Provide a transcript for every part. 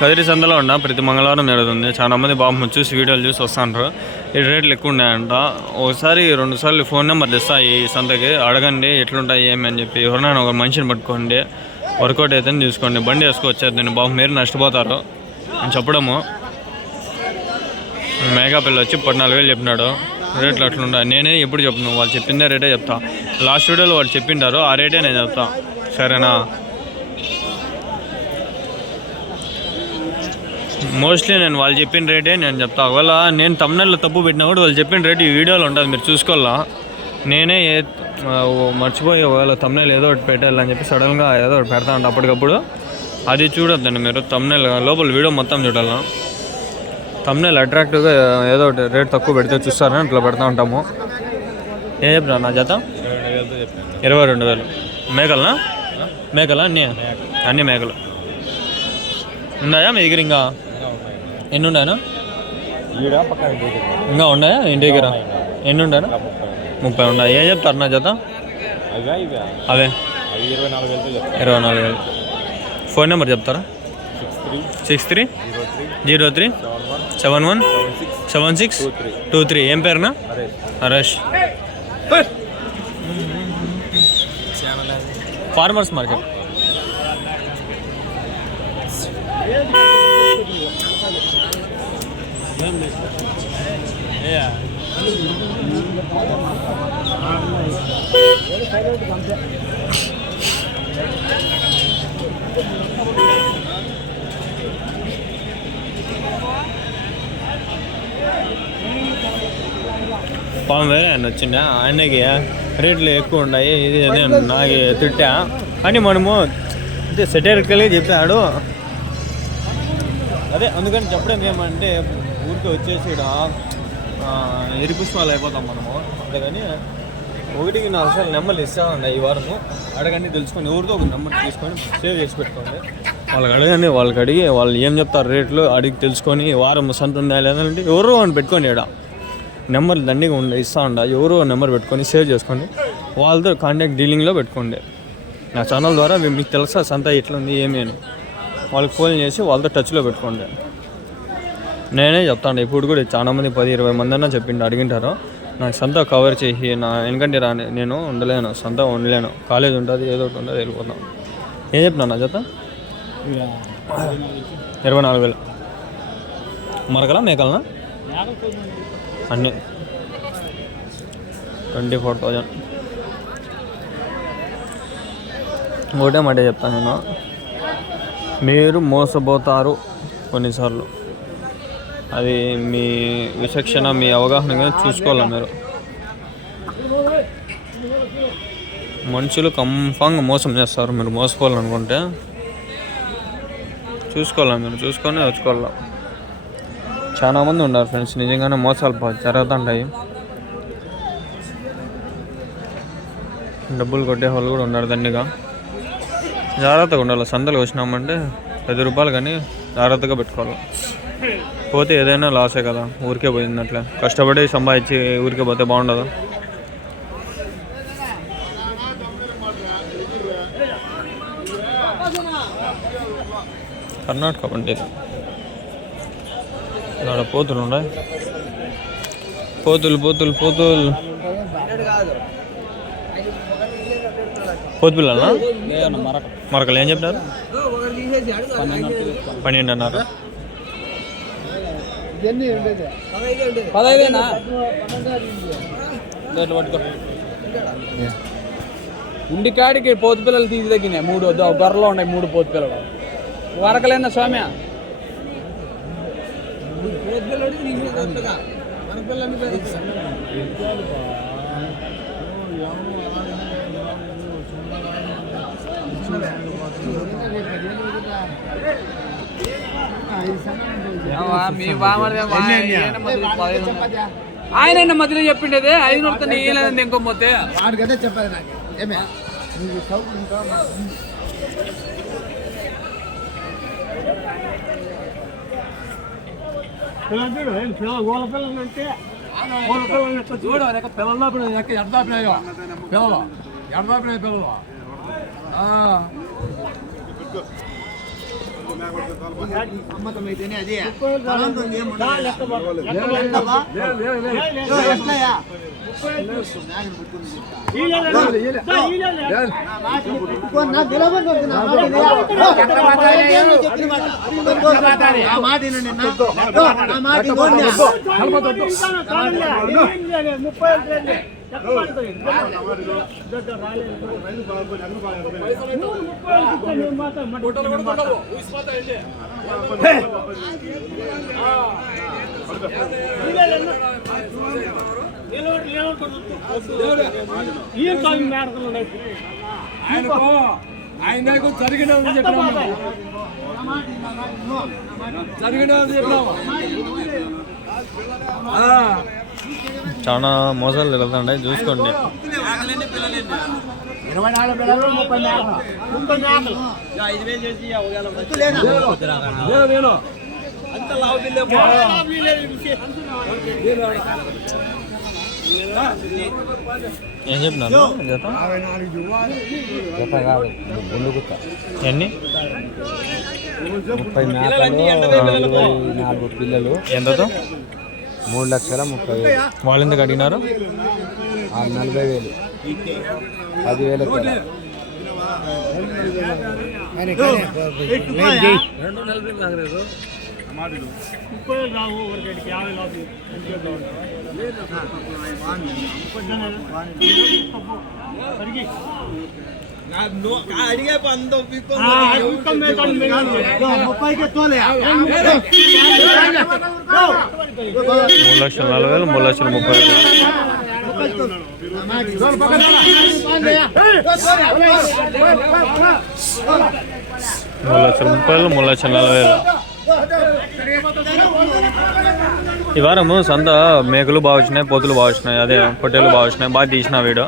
కదిరి సంతలో ఉన్నా ప్రతి మంగళవారం జరుగుతుంది. చాలా మంది బాబు చూసి వీడియోలు చూసి వస్తుంటారు. ఈ రేట్లు ఎక్కువ ఉన్నాయంట. ఒకసారి 2 సార్లు ఫోన్ నెంబర్లు ఇస్తా ఈ సంతకి, అడగండి ఎట్లుంటాయి ఏమి అని చెప్పి. ఎవరినైనా ఒక మనిషిని పట్టుకోండి, వర్కౌట్ అయితే చూసుకోండి. బండి వేసుకొచ్చారు దీన్ని బాబు, మీరు నష్టపోతారు అని చెప్పడము. మేఘాపల్లి వచ్చి 14,000 చెప్పినాడు. రేట్లు అట్లుంటాయి. నేనే ఎప్పుడు చెప్పను, వాళ్ళు చెప్పిందే రేటే చెప్తా. లాస్ట్ వీడియోలో వాళ్ళు చెప్పింటారు, ఆ రేటే నేను చెప్తా. సరేనా? మోస్ట్లీ నేను వాళ్ళు చెప్పిన రేటే నేను చెప్తా. ఒకవేళ నేను తమ్నెల్లో తప్పు పెట్టినా కూడా వాళ్ళు చెప్పిన రేటు ఈ వీడియోలో ఉంటుంది, మీరు చూసుకోవాలా. నేనే మర్చిపోయి ఒకవేళ తమ్నెల్ ఏదో ఒకటి పెట్టాలని చెప్పి సడన్గా ఏదో ఒకటి పెడతా ఉంటా అప్పటికప్పుడు. అది చూడొద్దండి మీరు. తమ్నెల్ లోపల వీడియో మొత్తం చూడాలా. తమ్నెల్ అట్రాక్టివ్గా ఏదో ఒకటి రేట్ తక్కువ పెడితే చూస్తారని అట్లా పెడతా ఉంటాము. ఏం చెప్పినా నా జత 22,000. మేకలనా? మేకలా అన్నీ మేకలు ఉన్నాయా మీ దగ్గర? ఇంకా ఎన్ని ఉన్నాయా? ఇంకా ఉన్నాయా ఇంటి దగ్గర? ఎన్ని ఉన్నాయా? 30 ఉన్నాయి. ఏం చెప్తారు నా జత? అవే 24,000. ఫోన్ నెంబర్ చెప్తారా? 6303717623. ఏం పేరునా? హరేష్. Farmers market. పాము వేరే ఆయన వచ్చిండా, ఆయనకి రేట్లు ఎక్కువ ఉన్నాయి. ఇది అదే నాకు తిట్టా అని మనము అంటే సెటరికల్గా చెప్పాడు. అదే అందుకని చెప్పడం ఏమంటే ఊరికి వచ్చేసి ఎరిపుష్పాలు అయిపోతాం మనము. అంతేగాని 1-4 సార్లు నెంబర్లు ఇస్తా ఉన్నాయి ఈ వారము. అడగండి, తెలుసుకొని ఎవరితో ఒక నెంబర్ తీసుకొని సేవ్ చేసి పెట్టుకోండి. వాళ్ళకి అడగండి, వాళ్ళకి అడిగి వాళ్ళు ఏం చెప్తారు రేట్లు అడిగి తెలుసుకొని వారం సంత ఉందా లేదంటే ఎవరో అని పెట్టుకోండి. నెంబర్లు దండిగా ఇస్తా ఉండ, ఎవరో నెంబర్ పెట్టుకొని సేవ్ చేసుకోండి. వాళ్ళతో కాంటాక్ట్ డీలింగ్లో పెట్టుకోండి. నా ఛానల్ ద్వారా మీకు తెలుసా సంత ఎట్లుంది ఏమి అని. వాళ్ళకి ఫోన్ చేసి వాళ్ళతో టచ్లో పెట్టుకోండి. నేనే చెప్తాను ఇప్పుడు కూడా చాలామంది 10-20 మంది అన్నా చెప్పిండు, అడిగింటారు. నాకు సంత కవర్ చేసి నా ఎందుకంటే నేను ఉండలేను, సంత ఉండలేను. కాలేజ్ ఉంటుంది, ఏదో ఒకటి ఉంటుంది, వెళ్ళిపోతాను. ఏం చెప్పినా నా జత 24,000. మరకలా మేకలనా? అన్నీ 24,000. ఒకటే మాట చెప్తాను నేను, మీరు మోసపోతారు కొన్నిసార్లు. అది మీ విచక్షణ, మీ అవగాహనగా చూసుకోవాలి. మీరు మనుషులు కన్ఫామ్గా మోసం చేస్తారు. మీరు మోసపోవాలనుకుంటే చూసుకోవాలి. మీరు చూసుకొని వచ్చుకోవాలి. చాలామంది ఉన్నారు ఫ్రెండ్స్, నిజంగానే మోసాలు జరుగుతుంటాయి. డబ్బులు కొట్టే వాళ్ళు కూడా ఉన్నారు. దండిగా జాగ్రత్తగా ఉండాలి. సంతలు వచ్చినామంటే 10 రూపాయలు కానీ జాగ్రత్తగా పెట్టుకోవాలి. పోతే ఏదైనా లాసే కదా, ఊరికే పోయిందట్లే. కష్టపడి సంపాదించి ఊరికే పోతే బాగుండదు. కర్ణాటక పంటే ఇక్కడ పోతులు ఉన్నాయి. పోతులు పిల్లలా? మరకలు ఏం చెప్పినారు? 12 అన్నారు. ఉండి కాడికి పోతు పిల్లలు తీసి తగ్గినాయి. 3 గొర్రెలు ఉన్నాయి, 3 పోతు పిల్లలు. వరకలేనా స్వామి? ఆయన మధ్యలో చెప్పిండేది 500 ఇయ్యలేదండి. ఇంకోపోతే చెప్పాలి నాకు ఏమే పిల్లలు అంటే చూడ పిల్లలు ఎడదాపినాయో పిల్లలు అమ్మకమైతేనే అది బలవంతం ఏముండదు. ఎట్లయ్యా? ఆయనకు జరిగిన చాలా మోసాలు జరుగుతుండే చూసుకోండి. 24 పిల్లలు 30 మేకలు. ఏం చెప్పినాను ఎన్ని 30 మేకలు 24 పిల్లలు ఎంతతో 3,30,000. వాళ్ళు ఎందుకు అడిగినారు? 40,000 10,000. అడిగే 30కే తోలే 3,40,000 3,30,000 3,30,000 ఈ వారము సంత మేకలు బాగా వచ్చినాయి, పోతులు బాగా వచ్చినాయి, అదే పొట్టేలు బాగా వచ్చినాయి. బాగా తీసిన వీడియో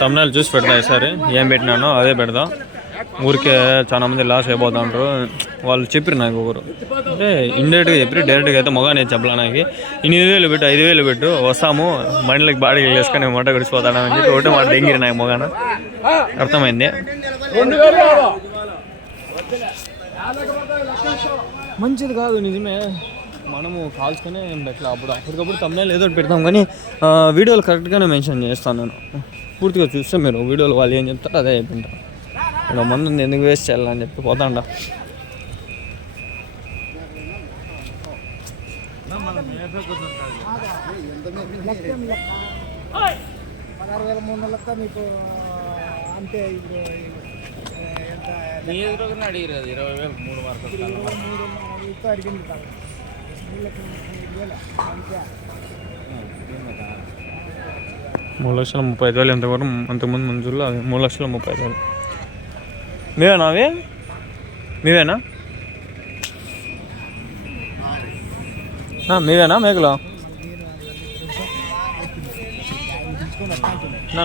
తమ్ముళ్ళు చూసి పెడతా ఈసారి. ఏం పెట్టినానో అదే పెడతా. ఊరికే చాలా మంది లాస్ అయిపోతా ఉంటారు. వాళ్ళు చెప్పారు నాకు ఒకరు, అంటే ఇండైరెక్ట్గా చెప్పి డైరెక్ట్గా అయితే మొగానే చెప్పలే. నాకు 8,000 పెట్టు 5,000 పెట్టు వస్తాము బండిలకి బాడీకి వేసుకొని మొట్ట గడిచిపోతాడని చెప్పి ఒకటి మాట దెంగిరి నాకు మొగాన. అర్థమైంది. మంచిది కాదు నిజమే. మనము కాల్చుకొని ఎట్లా అప్పటికప్పుడు తమ్ముళ్ళు ఏదో పెడతాం, కానీ వీడియోలు కరెక్ట్గానే మెన్షన్ చేస్తాను నేను. పూర్తిగా చూస్తే మీరు వీడియోలు వాళ్ళు ఏం చెప్తారో అదే చెప్పింటారు. ఇలా మంది ఎందుకు వేస్ట్ చేయాలని చెప్పి పోతాండ. అడిగారు 20,000 3 మార్కులు అడిగింది. 3,35,000 ఎంతవరకు అంతకుముందు మంజూరులో అది 3,35,000. మీవేనా అవి? మీవేనా మీవేనా మేకలు?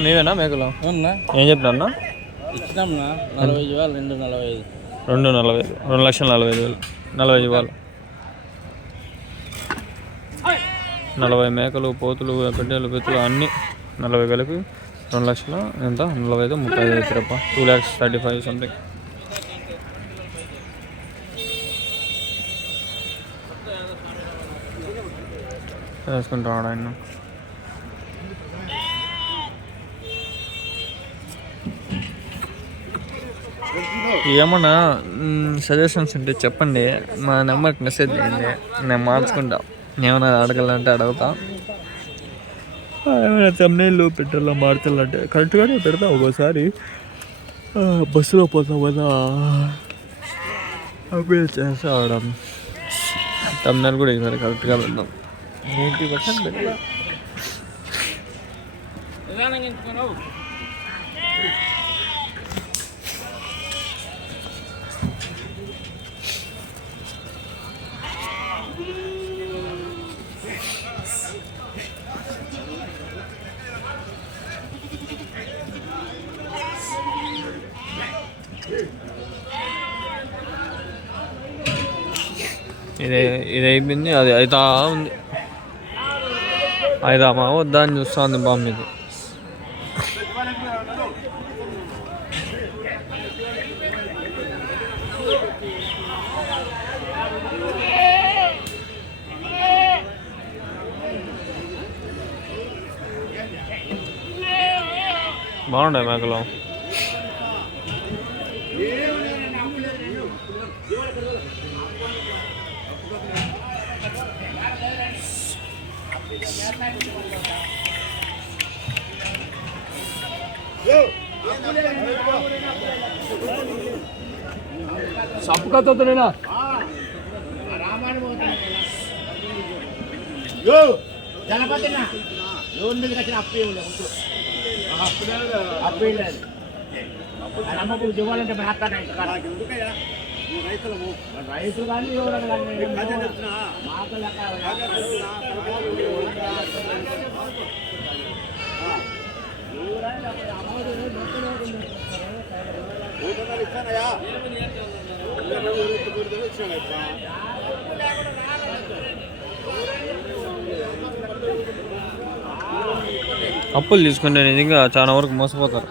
మీవేనా మేకలు? ఏం చెప్పినా ఇచ్చినాంనా 45,000 2,45,000 2,45,000 45 ఇవ్వాలి. 40 మేకలు పోతులు పెట్టెలు పెట్టులు అన్నీ 40 కలిపి 2 లక్షలు ఎంత 45 35 అవుతారప్ప 2,35,000 సంథింగ్. వేసుకుంటాడు ఆయన. ఏమన్నా సజెషన్స్ ఉంటే చెప్పండి, మా నెంబర్కి మెసేజ్ చేయండి, నేను మార్చుకుంటా. ఏమైనా అడగాలంటే అడుగుతా. ఏమైనా తమ్నైళ్ళు పెట్టాలా మార్చాలంటే కరెక్ట్గానే పెడతా. ఒక్కోసారి బస్సులో పోతాం కదా అప్పుడు చేస్తా అవడం. తమ్నైల్ కూడా ఈసారి కరెక్ట్గా పెడదాం. 90% పెట్టా. ఇది అయిపోయింది, అది అవుతా ఉంది. అయిదామా వద్దా అని చూస్తూ ఉంది బామ్మ. ఇది బాగుంటాయి మేకలు. సబ్బుగా తోతున్నా జనపతిన లోన్ మీద కట్టిన అప్పు అప్పు లేదు నమ్మకం ఇవ్వాలంటే రైతులు కానీ ఎవరైనా మాకు ఇస్తానయా అప్పులు తీసుకుంటే నిజంగా చాలా వరకు మోసపోతారు.